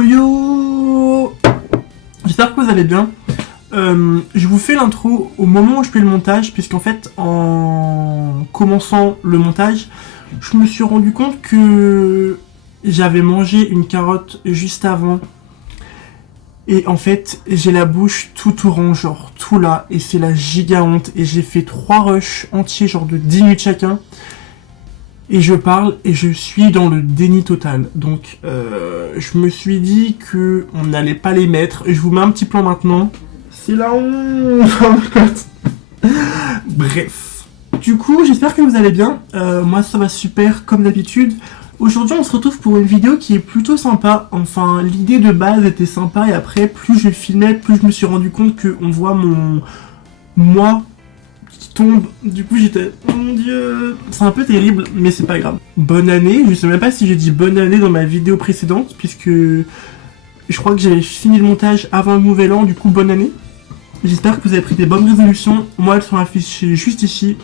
Yo, j'espère que vous allez bien. Je vous fais l'intro au moment où je fais le montage, puisqu'en fait, en commençant le montage, je me suis rendu compte que j'avais mangé une carotte juste avant. Et en fait, j'ai la bouche tout orange, genre tout là, et c'est la giga honte. Et j'ai fait 3 rushs entiers, genre de 10 minutes chacun. Et je parle et je suis dans le déni total. Donc je me suis dit que on n'allait pas les mettre. Je vous mets un petit plan maintenant. C'est la honte. Bref. Du coup, j'espère que vous allez bien. Moi, ça va super comme d'habitude. Aujourd'hui, on se retrouve pour une vidéo qui est plutôt sympa. Enfin, l'idée de base était sympa et après, plus je filmais, plus je me suis rendu compte qu'on voit moi qui tombe. Du coup, j'étais, oh mon dieu, c'est un peu terrible, mais c'est pas grave. Bonne année. Je sais même pas si j'ai dit bonne année dans ma vidéo précédente, puisque je crois que j'avais fini le montage avant le nouvel an. Du coup, bonne année. J'espère que vous avez pris des bonnes résolutions. Moi, elles sont affichées juste ici.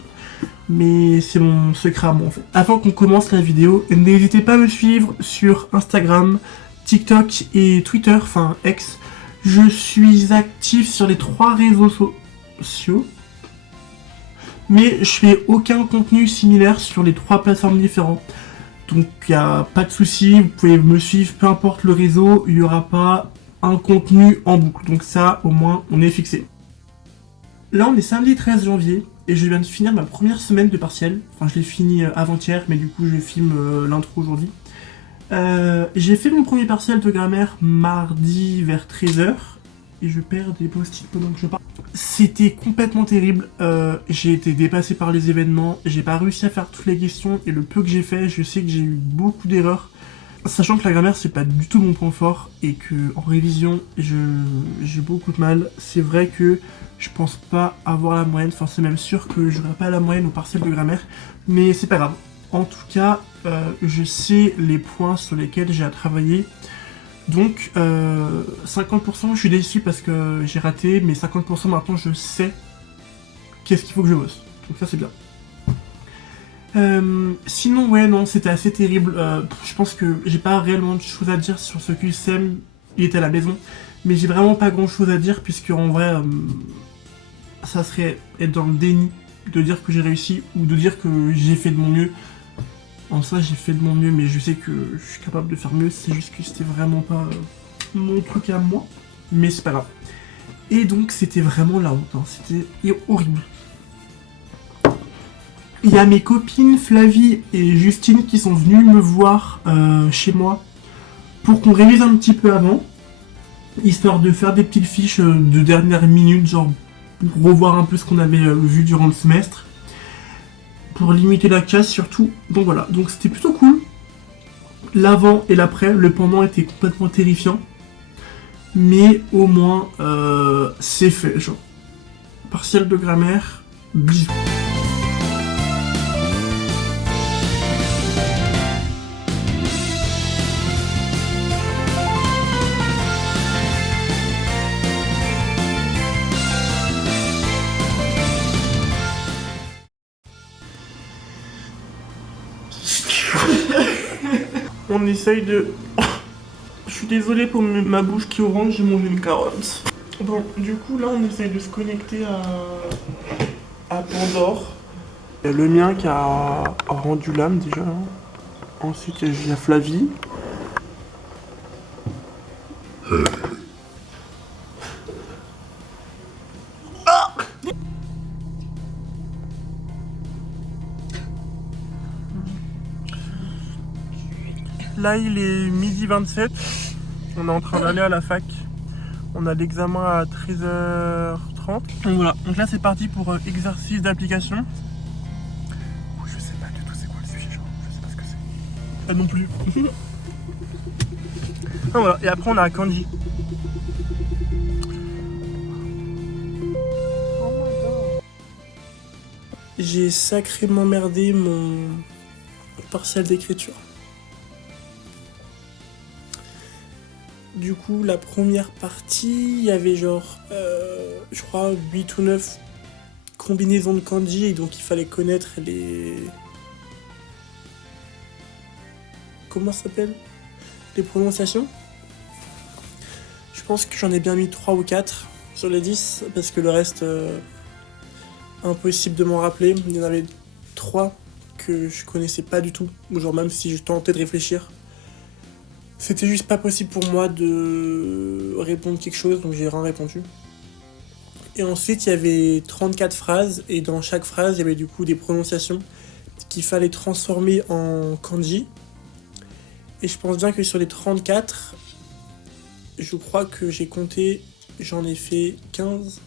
Mais c'est mon secret à moi en fait. Avant qu'on commence la vidéo, n'hésitez pas à me suivre sur Instagram, TikTok et Twitter, enfin X. Je suis actif sur les 3 réseaux sociaux. Mais je fais aucun contenu similaire sur les 3 plateformes différentes. Donc il n'y a pas de souci, vous pouvez me suivre, peu importe le réseau, il n'y aura pas un contenu en boucle. Donc ça, au moins, on est fixé. Là, on est samedi 13 janvier. Et je viens de finir ma première semaine de partiel. Enfin, je l'ai fini avant-hier, mais du coup, je filme l'intro aujourd'hui. J'ai fait mon premier partiel de grammaire mardi vers 13h. Et je perds des post-it pendant que je parle. C'était complètement terrible. J'ai été dépassé par les événements. J'ai pas réussi à faire toutes les questions. Et le peu que j'ai fait, je sais que j'ai eu beaucoup d'erreurs. Sachant que la grammaire, c'est pas du tout mon point fort. Et que en révision, j'ai beaucoup de mal. C'est vrai que je pense pas avoir la moyenne, enfin c'est même sûr que j'aurai pas la moyenne au partiel de grammaire, mais c'est pas grave. En tout cas, je sais les points sur lesquels j'ai à travailler. Donc 50% je suis déçu parce que j'ai raté, mais 50% maintenant je sais qu'est-ce qu'il faut que je bosse. Donc ça c'est bien. Sinon ouais non, c'était assez terrible. Je pense que j'ai pas réellement de choses à dire sur ce QCM, il était à la maison. Mais j'ai vraiment pas grand chose à dire puisque en vrai ça serait être dans le déni de dire que j'ai réussi ou de dire que j'ai fait de mon mieux. En ça j'ai fait de mon mieux mais je sais que je suis capable de faire mieux, c'est juste que c'était vraiment pas mon truc à moi. Mais c'est pas grave. Et donc c'était vraiment la honte, hein. C'était horrible. Il y a mes copines Flavie et Justine qui sont venues me voir chez moi pour qu'on révise un petit peu avant. Histoire de faire des petites fiches de dernière minute, genre pour revoir un peu ce qu'on avait vu durant le semestre. Pour limiter la casse surtout. Donc voilà, donc c'était plutôt cool. L'avant et l'après, le pendant était complètement terrifiant. Mais au moins, c'est fait, genre. Partiel de grammaire, bisous. On essaye de... Je suis désolé pour ma bouche qui est orange, j'ai mangé une carotte. Bon, du coup, là, on essaye de se connecter à Pandore. Il y a le mien qui a rendu l'âme, déjà. Hein. Ensuite, il y a Flavie. Ah là, il est midi 27. On est en train d'aller à la fac. On a l'examen à 13h30. Donc voilà, donc là c'est parti pour exercice d'application. Je sais pas du tout c'est quoi le sujet, genre, je sais pas ce que c'est. Pas non plus. Ah, voilà, et après on a Candy. J'ai sacrément merdé mon partiel d'écriture. Du coup, la première partie, il y avait genre, je crois, 8 ou 9 combinaisons de kanji, et donc il fallait connaître comment ça s'appelle, les prononciations. Je pense que j'en ai bien mis 3 ou 4 sur les 10, parce que le reste, impossible de m'en rappeler. Il y en avait 3 que je connaissais pas du tout, ou genre même si je tentais de réfléchir, c'était juste pas possible pour moi de répondre quelque chose, donc j'ai rien répondu. Et ensuite il y avait 34 phrases, et dans chaque phrase il y avait du coup des prononciations qu'il fallait transformer en kanji. Et je pense bien que sur les 34, je crois que j'ai compté, j'en ai fait 15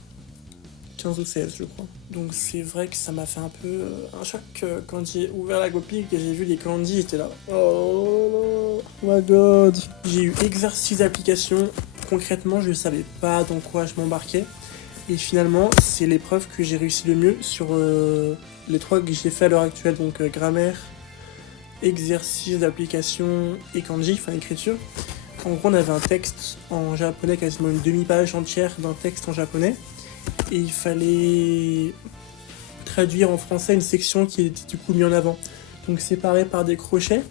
ou 16 je crois. Donc c'est vrai que ça m'a fait un peu un choc quand j'ai ouvert la copie et que j'ai vu les kanji, j'étais là. Oh my god. J'ai eu exercice d'application, concrètement je savais pas dans quoi je m'embarquais. Et finalement c'est l'épreuve que j'ai réussi le mieux sur les 3 que j'ai fait à l'heure actuelle, donc grammaire, exercice d'application et kanji, enfin écriture. En gros on avait un texte en japonais, quasiment une demi-page entière d'un texte en japonais. Et il fallait traduire en français une section qui était du coup mise en avant. Donc séparée par des crochets.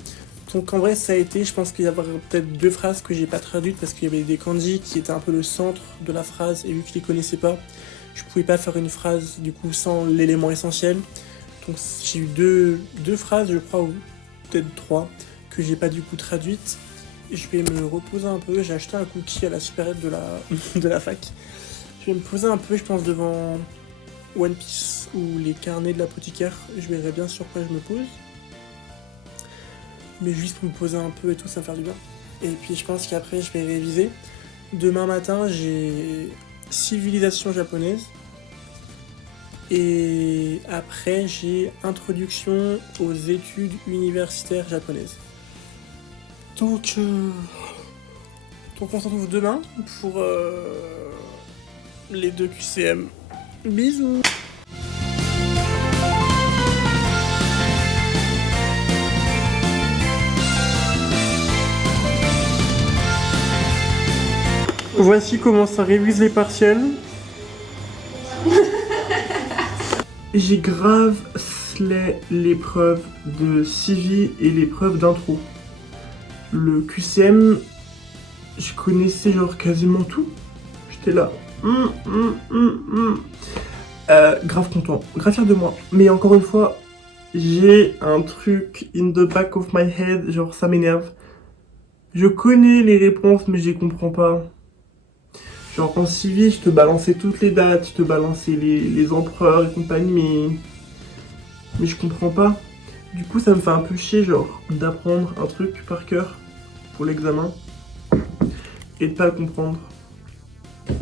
Donc en vrai ça a été, je pense qu'il y avait peut-être 2 phrases que j'ai pas traduites parce qu'il y avait des kanji qui étaient un peu le centre de la phrase et vu que je les connaissais pas, je pouvais pas faire une phrase du coup sans l'élément essentiel. Donc j'ai eu deux phrases je crois, ou peut-être 3, que j'ai pas du coup traduites. Et je vais me reposer un peu, j'ai acheté un cookie à la supérette de la fac. Je vais me poser un peu, je pense, devant One Piece ou les carnets de l'apothicaire. Je verrai bien sur quoi je me pose. Mais juste pour me poser un peu et tout, ça va faire du bien. Et puis je pense qu'après, je vais réviser. Demain matin, j'ai civilisation japonaise. Et après, j'ai introduction aux études universitaires japonaises. Donc on se retrouve demain pour les 2 QCM. Bisous. Voici comment ça révise les partiels. J'ai grave slay l'épreuve de civi et l'épreuve d'intro. Le QCM, je connaissais genre quasiment tout. J'étais là. Grave content, grave fier de moi. Mais encore une fois, j'ai un truc in the back of my head, genre ça m'énerve. Je connais les réponses mais je les comprends pas. Genre en civi, je te balançais toutes les dates, je te balançais les empereurs et compagnie, mais je comprends pas. Du coup ça me fait un peu chier genre d'apprendre un truc par cœur pour l'examen et de pas le comprendre.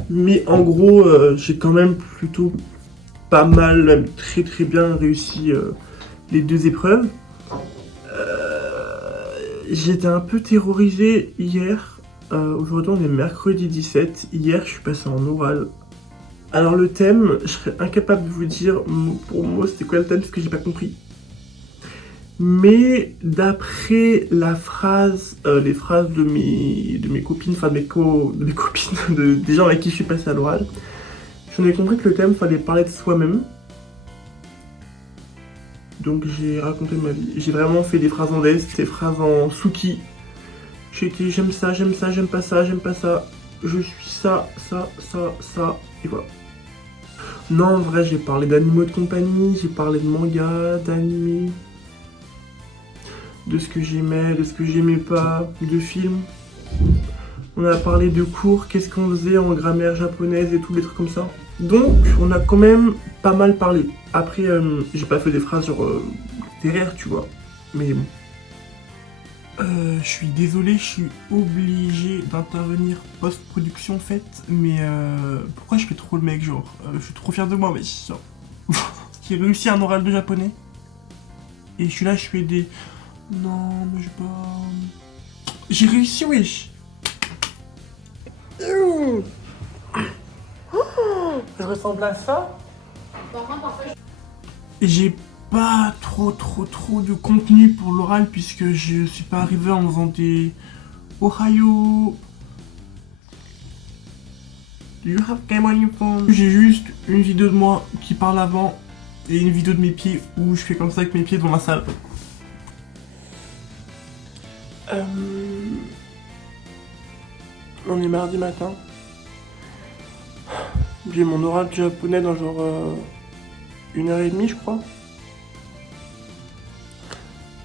Mais en gros, j'ai quand même plutôt pas mal, même très très bien réussi les 2 épreuves. J'étais un peu terrorisé hier. Aujourd'hui on est mercredi 17. Hier je suis passé en oral. Alors le thème, je serais incapable de vous dire mot pour mot c'était quoi le thème parce que j'ai pas compris. Mais d'après la phrase, les phrases de mes copines, enfin de mes copines, des gens avec qui je suis passé à l'oral, j'en ai compris que le thème fallait parler de soi-même. Donc j'ai raconté ma vie. J'ai vraiment fait des phrases en des, des phrases en suki. J'étais j'aime ça, j'aime pas ça, j'aime pas ça. Je suis ça, et voilà. Non, en vrai, j'ai parlé d'animaux de compagnie, j'ai parlé de manga, d'anime, de ce que j'aimais, de ce que j'aimais pas, de films. On a parlé de cours, qu'est-ce qu'on faisait en grammaire japonaise et tous les trucs comme ça. Donc, on a quand même pas mal parlé. Après, j'ai pas fait des phrases genre littéraires, tu vois. Mais bon. Je suis désolé, je suis obligé d'intervenir post-production faite, mais pourquoi je fais trop le mec, genre je suis trop fier de moi, mais genre, j'ai réussi un oral de japonais, et je suis là, je fais des... Non, mais je pas... J'ai réussi, wesh. Je ressemble à ça. J'ai pas trop de contenu pour l'oral puisque je suis pas arrivé en faisant des Ohio. Do you have game on your phone? J'ai juste une vidéo de moi qui parle avant et une vidéo de mes pieds où je fais comme ça avec mes pieds dans la salle. Euh, On est mardi matin. J'ai mon oral de japonais dans genre 1h30 je crois.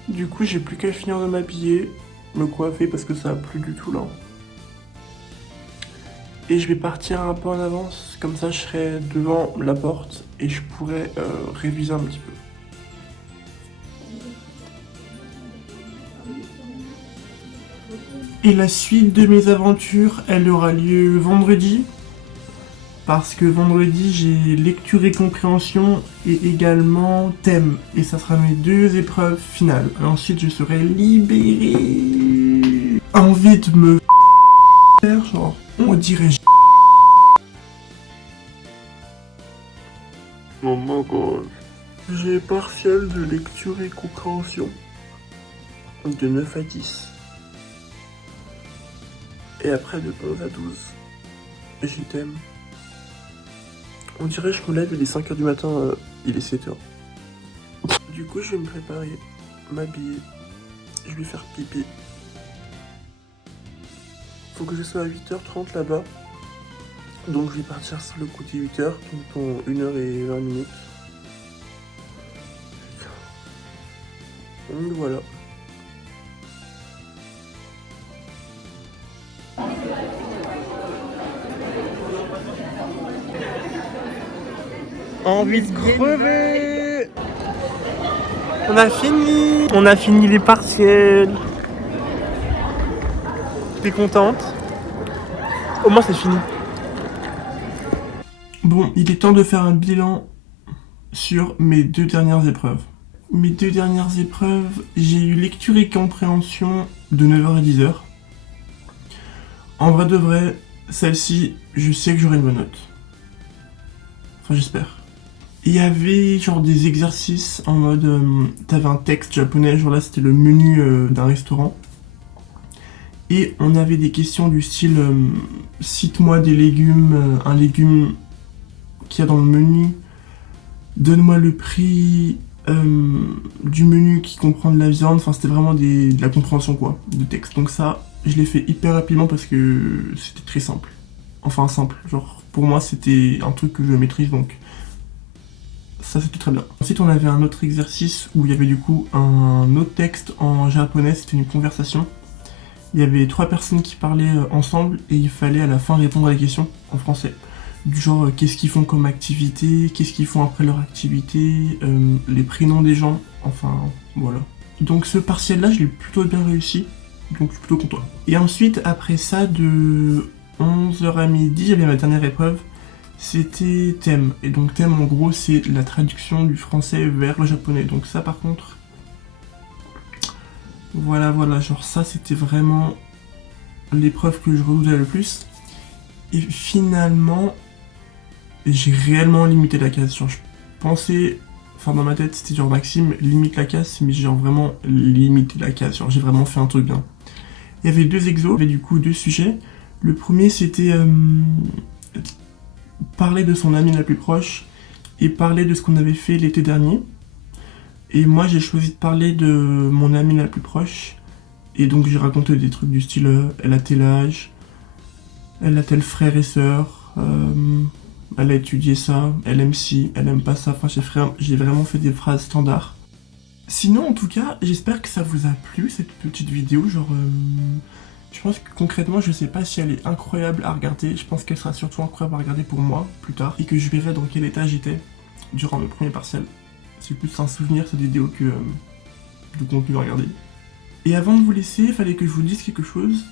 Du coup j'ai plus qu'à finir de m'habiller, me coiffer parce que ça a plu du tout là. Et je vais partir un peu en avance, comme ça je serai devant la porte et je pourrai réviser un petit peu. Et la suite de mes aventures, elle aura lieu vendredi. Parce que vendredi, j'ai lecture et compréhension et également thème. Et ça sera mes 2 épreuves finales. Et ensuite, je serai libéré. Envie de me faire, genre, on dirait... Oh my god. J'ai partiel de lecture et compréhension de 9 à 10. Et après de 11 à 12, j'ai thème. On dirait que je me lève, il est 5h du matin, il est 7h. Du coup, je vais me préparer, m'habiller, je vais faire pipi. Faut que je sois à 8h30 là-bas. Donc je vais partir sur le côté 8h, donc en 1h20. Donc voilà. Envie de crever. On a fini les partiels. T'es contente? Au moins c'est fini. Bon, il est temps de faire un bilan sur mes 2 dernières épreuves. Mes 2 dernières épreuves, j'ai eu lecture et compréhension de 9h à 10h. En vrai de vrai, celle-ci, je sais que j'aurai une bonne note. Enfin, j'espère. Il y avait genre des exercices en mode, t'avais un texte japonais, genre là c'était le menu d'un restaurant. Et on avait des questions du style, cite-moi des légumes, un légume qu'il y a dans le menu, donne-moi le prix du menu qui comprend de la viande, enfin c'était vraiment de la compréhension quoi, de texte. Donc ça, je l'ai fait hyper rapidement parce que c'était très simple. Enfin simple, genre pour moi c'était un truc que je maîtrise donc... Ça c'était très bien. Ensuite on avait un autre exercice où il y avait du coup un autre texte en japonais, c'était une conversation. Il y avait 3 personnes qui parlaient ensemble et il fallait à la fin répondre à des questions en français. Du genre qu'est-ce qu'ils font comme activité, qu'est-ce qu'ils font après leur activité, les prénoms des gens, enfin voilà. Donc ce partiel là je l'ai plutôt bien réussi, donc je suis plutôt content. Et ensuite après ça de 11h à midi j'avais ma dernière épreuve. C'était thème, et donc thème en gros c'est la traduction du français vers le japonais, donc ça par contre, voilà, genre ça c'était vraiment l'épreuve que je redoutais le plus, et finalement j'ai réellement limité la case, genre je pensais, enfin dans ma tête c'était genre Maxime limite la case, mais j'ai genre vraiment limité la case, genre j'ai vraiment fait un truc bien. Il y avait 2 exos, il y avait du coup 2 sujets, le premier c'était... parler de son amie la plus proche et parler de ce qu'on avait fait l'été dernier. Et moi j'ai choisi de parler de mon amie la plus proche. Et donc j'ai raconté des trucs du style elle a tel âge, elle a tel frère et sœur, elle a étudié ça, elle aime ci, elle aime pas ça. Enfin j'ai vraiment fait des phrases standards. Sinon en tout cas j'espère que ça vous a plu cette petite vidéo, genre... Je pense que concrètement, je sais pas si elle est incroyable à regarder, je pense qu'elle sera surtout incroyable à regarder pour moi, plus tard, et que je verrai dans quel état j'étais durant mes premiers partiels. C'est plus un souvenir cette vidéo que de contenu à regarder. Et avant de vous laisser, il fallait que je vous dise quelque chose.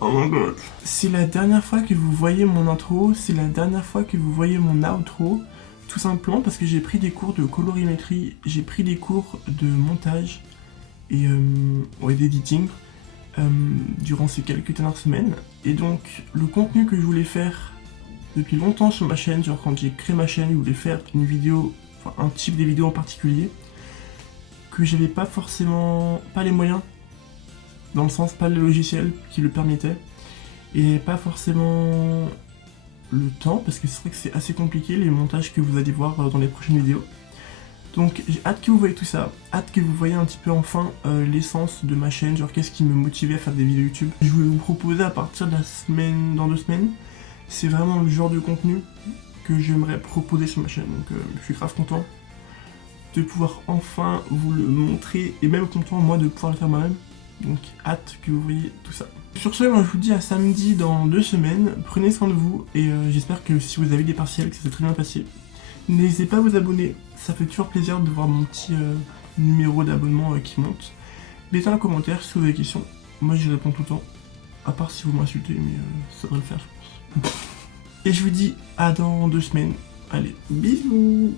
Oh my god. C'est la dernière fois que vous voyez mon intro, c'est la dernière fois que vous voyez mon outro, tout simplement parce que j'ai pris des cours de colorimétrie, j'ai pris des cours de montage et d'editing. Durant ces quelques dernières semaines, et donc le contenu que je voulais faire depuis longtemps sur ma chaîne, genre quand j'ai créé ma chaîne, je voulais faire une vidéo, enfin un type de vidéo en particulier, que j'avais pas forcément, pas les moyens, dans le sens pas le logiciel qui le permettait, et pas forcément le temps, parce que c'est vrai que c'est assez compliqué les montages que vous allez voir dans les prochaines vidéos. Donc j'ai hâte que vous voyez tout ça, hâte que vous voyez un petit peu enfin l'essence de ma chaîne, genre qu'est-ce qui me motivait à faire des vidéos YouTube. Je voulais vous proposer à partir de la semaine, dans 2 semaines, c'est vraiment le genre de contenu que j'aimerais proposer sur ma chaîne, donc je suis grave content de pouvoir enfin vous le montrer, et même content moi de pouvoir le faire moi-même, donc hâte que vous voyez tout ça. Sur ce, moi je vous dis à samedi dans 2 semaines, prenez soin de vous, et j'espère que si vous avez des partiels, que ça s'est très bien passé. N'hésitez pas à vous abonner, ça fait toujours plaisir de voir mon petit numéro d'abonnement qui monte. Laissez un commentaire si vous avez des questions, moi j'y réponds tout le temps, à part si vous m'insultez, mais ça devrait le faire je pense. Et je vous dis à dans 2 semaines, allez, bisous.